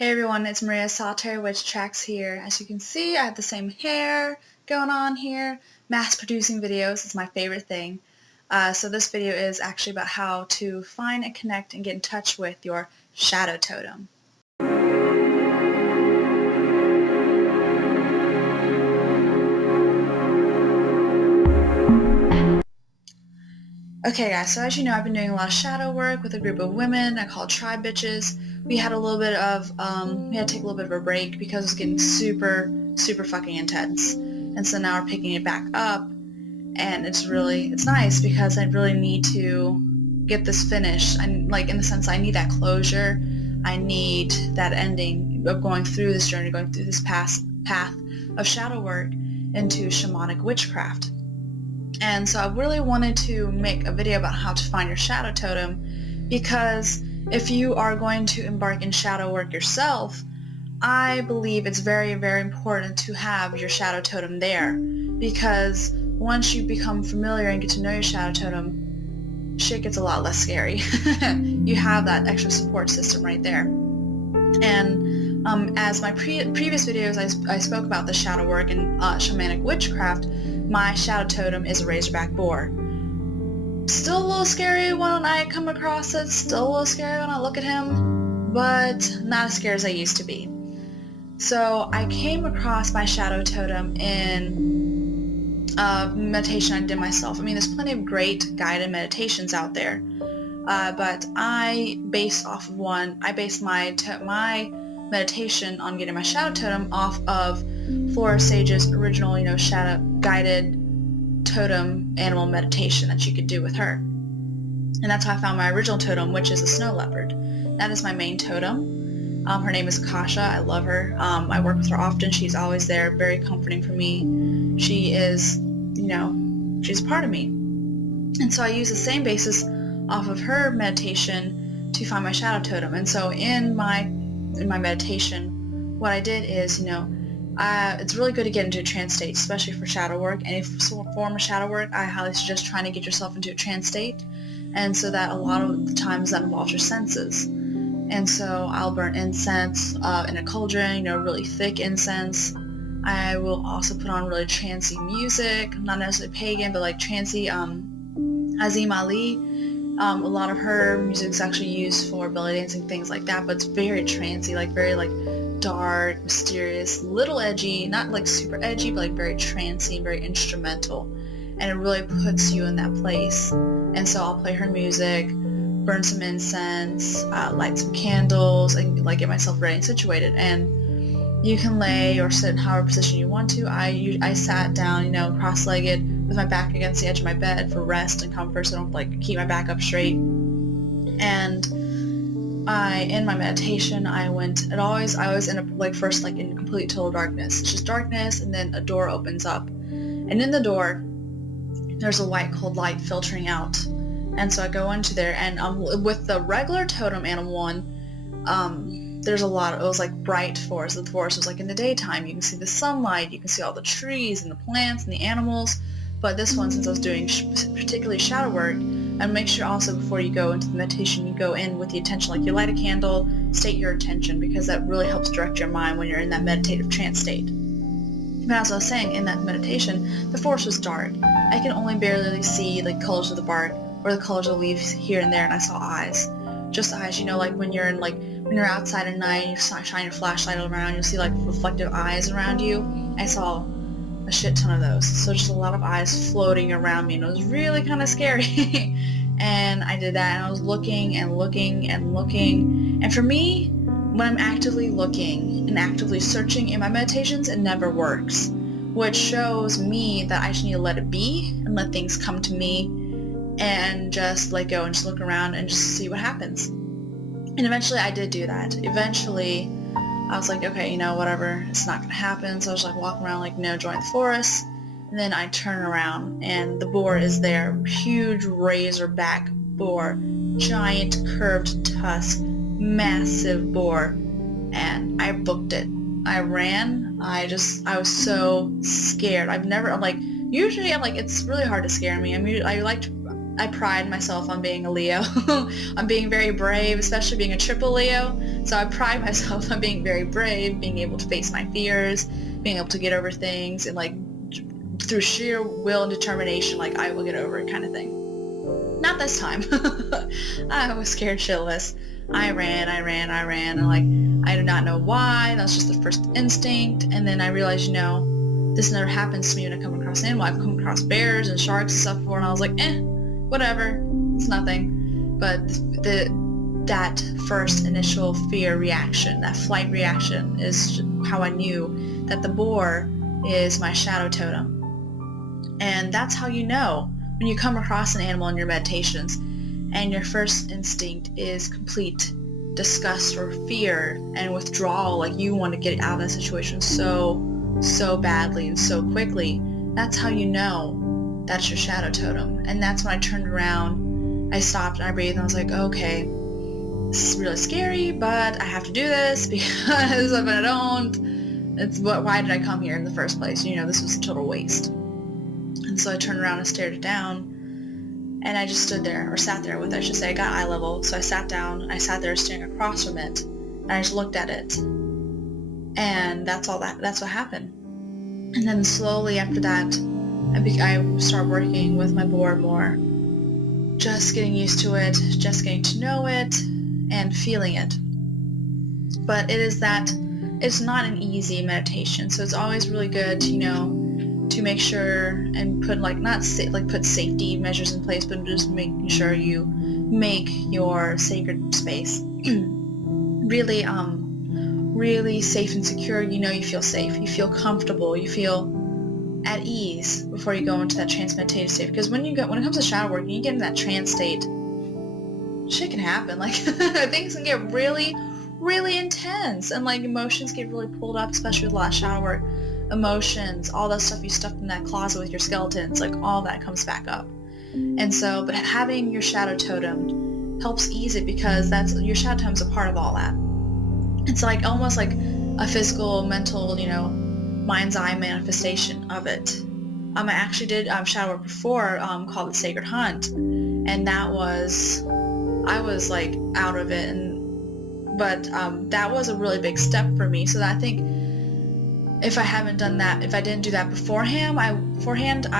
Hey everyone, it's Maria Solitary Witch Tracks here. As you can see, I have the same hair going on here. Mass producing videos is my favorite thing. So this video is actually about how to find and connect and get in touch with your shadow totem. Okay guys, so as you know, I've been doing a lot of shadow work with a group of women I call Tribe Bitches. We had a little bit of, we had to take a little bit of a break because it was getting super fucking intense. And so now we're picking it back up, and it's nice because I really need to get this finished. I'm like, in the sense, I need that closure. I need that ending of going through this journey, going through this path of shadow work into shamanic witchcraft. And so I really wanted to make a video about how to find your shadow totem, because if you are going to embark in shadow work yourself, I believe it's very important to have your shadow totem there, because once you become familiar and get to know your shadow totem, shit gets a lot less scary. You have that extra support system right there. And as my previous videos, I spoke about the shadow work and shamanic witchcraft. My shadow totem is a razorback boar. Still a little scary when I come across it, still a little scary when I look at him, but not as scary as I used to be. So I came across my shadow totem in meditation I did myself. I mean, there's plenty of great guided meditations out there, but I based my meditation on getting my shadow totem off of Flora Sage's original, shadow guided totem animal meditation that you could do with her. And that's how I found my original totem, which is a snow leopard. That is my main totem. Her name is Kasha. I love her. I work with her often. She's always there, very comforting for me. She is, she's a part of me. And so I use the same basis off of her meditation to find my shadow totem. And so in my meditation, what I did is, it's really good to get into a trance state, especially for shadow work. Any form of shadow work, I highly suggest trying to get yourself into a trance state. And so that a lot of the times that involves your senses. And so I'll burn incense in a cauldron, really thick incense. I will also put on really trancey music, not necessarily pagan, but like trancey, Azim Ali. A lot of her music is actually used for belly dancing, things like that, but it's very trancey, very dark, mysterious, little edgy, not super edgy, but very trancey, very instrumental, and it really puts you in that place. And so I'll play her music, burn some incense, light some candles, and get myself ready and situated. And you can lay or sit in however position you want to. I sat down, cross-legged with my back against the edge of my bed for rest and comfort, so I don't keep my back up straight. And in my meditation, I always end up first in complete total darkness. It's just darkness, and then a door opens up, and in the door there's a white cold light filtering out. And so I go into there, and with the regular totem animal one, there's a lot of, it was bright forest. The forest was in the daytime, you can see the sunlight, you can see all the trees and the plants and the animals. But this one, since I was doing particularly shadow work, and make sure also before you go into the meditation, you go in with the intention, you light a candle, state your intention, because that really helps direct your mind when you're in that meditative trance state. But as I was saying, in that meditation, the forest was dark. I could only barely see the colors of the bark or the colors of the leaves here and there, and I saw eyes. Just eyes, when you're when you're outside at night and you shine your flashlight around, you'll see reflective eyes around you. I saw a shit ton of those. So just a lot of eyes floating around me, and it was really kind of scary. And I did that, and I was looking and looking and looking. And for me, when I'm actively looking and actively searching in my meditations, it never works. Which shows me that I just need to let it be and let things come to me and just let go and just look around and just see what happens. And eventually I did do that. Eventually I was okay, whatever, it's not gonna happen. So I was walking around join the forest. And then I turn around, and the boar is there. Huge razorback boar, giant curved tusk, massive boar. And I booked it. I ran. I was so scared. Usually it's really hard to scare me. I pride myself on being a Leo. I'm being very brave, especially being a triple Leo. So I pride myself on being very brave, being able to face my fears, being able to get over things, and like through sheer will and determination, like I will get over it kind of thing. Not this time. I was scared shitless. I ran, and like I do not know why. That was just the first instinct, and then I realized, you know, this never happens to me when I come across an animal. I've come across bears and sharks and stuff before, and I was like, whatever, it's nothing. But that first initial fear reaction, that flight reaction, is how I knew that the boar is my shadow totem. And that's how you know when you come across an animal in your meditations and your first instinct is complete disgust or fear and withdrawal, like you want to get out of that situation so badly and so quickly. That's how you know that's your shadow totem. And that's when I turned around, I stopped and I breathed, and I was like, okay, this is really scary, but I have to do this, because if I don't, why did I come here in the first place? You know, this was a total waste. And so I turned around and stared it down, and I just stood there, or sat there with it, I should say. I got eye level, so I sat down, I sat there staring across from it, and I just looked at it. And that's what happened. And then slowly after that, I started working with my boar more, just getting used to it, just getting to know it, and feeling it. But it's not an easy meditation, so it's always really good to, you know, to make sure and put put safety measures in place, but just making sure you make your sacred space really really safe and secure. You know, you feel safe, you feel comfortable, you feel at ease before you go into that trance meditative state. Because when it comes to shadow work and you get in that trance state, shit can happen. Like things can get really, really intense, and like emotions get really pulled up, especially with a lot of shadow work. Emotions, all that stuff you stuffed in that closet with your skeletons, like all that comes back up. And so, but having your shadow totem helps ease it, because your shadow totem's a part of all that. It's like almost like a physical, mental, you know, mind's eye manifestation of it. I actually did shadow work before, called the Sacred Hunt, and I was like out of it, but that was a really big step for me. So that I think if I didn't do that beforehand, I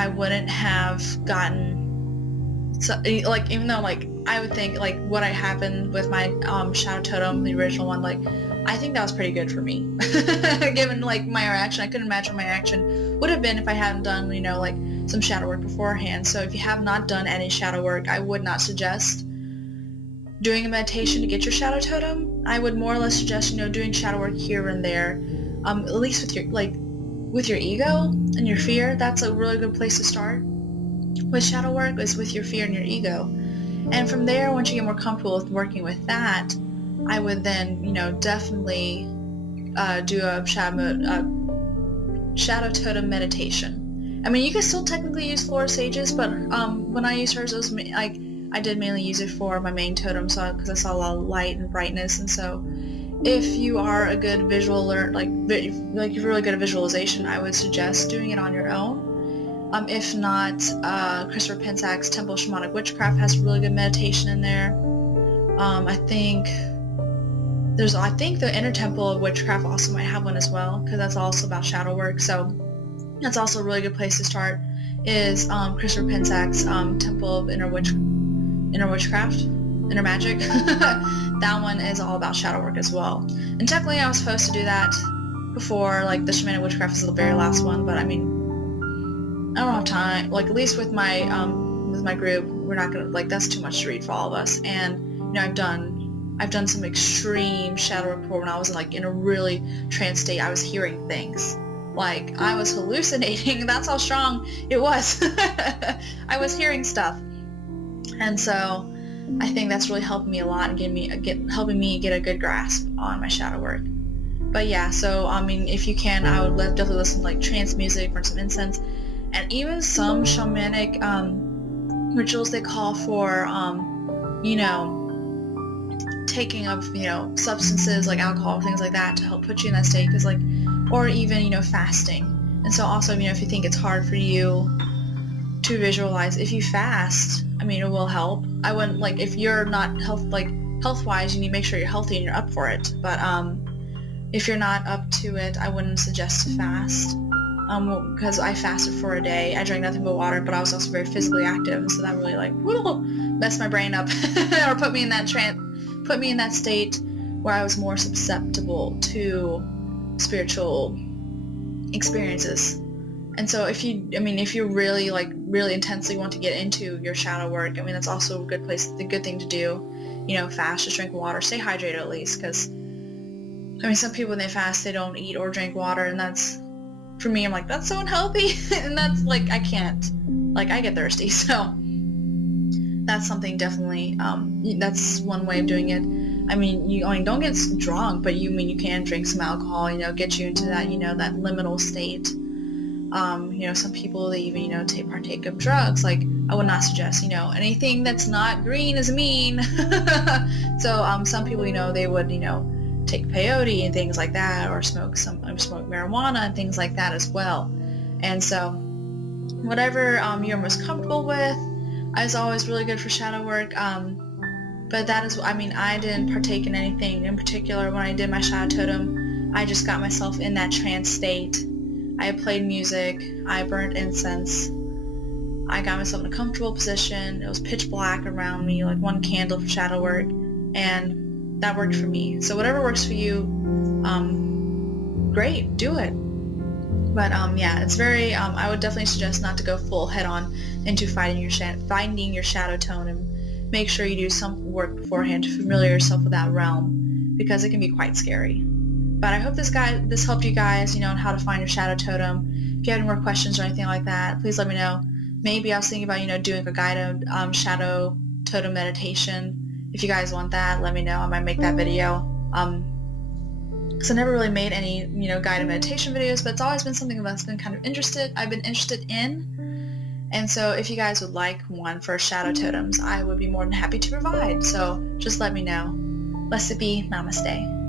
wouldn't have gotten, so, like, even though like I would think like what happened with my shadow totem, the original one, like I think that was pretty good for me. Given like my reaction, I couldn't imagine my reaction would have been if I hadn't done, you know, like some shadow work beforehand. So if you have not done any shadow work, I would not suggest doing a meditation to get your shadow totem. I would more or less suggest, you know, doing shadow work here and there, at least with your ego and your fear. That's a really good place to start with shadow work, is with your fear and your ego. And from there, once you get more comfortable with working with that, I would then, you know, definitely do a shadow totem meditation. I mean, you can still technically use Flora Sages, but when I used hers, it was like I did mainly use it for my main totem, so because I saw a lot of light and brightness. And so, if you are a good visual learner, like if you're really good at visualization, I would suggest doing it on your own. If not, Christopher Pensack's Temple of Shamanic Witchcraft has really good meditation in there. I think the Inner Temple of Witchcraft also might have one as well, because that's also about shadow work. So that's also a really good place to start, is Christopher Pensack's Temple of Inner Witchcraft, Inner Magic. That one is all about shadow work as well. And technically I was supposed to do that before, like the Shamanic Witchcraft is the very last one, but I mean, I don't have time. Like, at least with my group, we're not gonna, like, that's too much to read for all of us. And you know, I've done some extreme shadow work before when I was like in a really trance state. I was hearing things, like I was hallucinating. That's how strong it was. I was hearing stuff, and so I think that's really helping me a lot and helping me get a good grasp on my shadow work. But yeah, so I mean, if you can, I would definitely listen to like trance music, burn some incense, and even some shamanic rituals. They call for you know, taking of, you know, substances like alcohol, things like that, to help put you in that state, because like, or even, you know, fasting. And so also, you know, if you think it's hard for you to visualize, if you fast, I mean, it will help. I wouldn't, like, if you're not health-wise, you need to make sure you're healthy and you're up for it. But if you're not up to it, I wouldn't suggest to fast. Because I fasted for a day. I drank nothing but water, but I was also very physically active, so that really messed my brain up or put me in that state where I was more susceptible to spiritual experiences. And so if you really really intensely want to get into your shadow work, that's also a good thing to do. Fast, just drink water, stay hydrated at least, because some people when they fast, they don't eat or drink water, and that's, for me, I'm like, that's so unhealthy. And that's I can't, I get thirsty, so that's something definitely, that's one way of doing it. Don't get drunk, but you can drink some alcohol, get you into that, that liminal state. Some people, they even, partake of drugs. I would not suggest, anything that's not green is mean. So, some people, they would, take peyote and things like that, or smoke marijuana and things like that as well. And so, whatever you're most comfortable with is always really good for shadow work. But that is, I didn't partake in anything in particular when I did my shadow totem. I just got myself in that trance state. I played music, I burned incense, I got myself in a comfortable position. It was pitch black around me, one candle for shadow work, and that worked for me. So whatever works for you, great, do it. But it's very, I would definitely suggest not to go full head on into finding your shadow totem. Make sure you do some work beforehand to familiar yourself with that realm, because it can be quite scary. But I hope this helped you guys, on how to find your shadow totem. If you have any more questions or anything like that, please let me know. Maybe I was thinking about, doing a guided shadow totem meditation. If you guys want that, let me know. I might make that video. So I never really made any, guided meditation videos, but it's always been something that's been I've been interested in. And so if you guys would like one for shadow totems, I would be more than happy to provide. So just let me know. Blessed be. Namaste.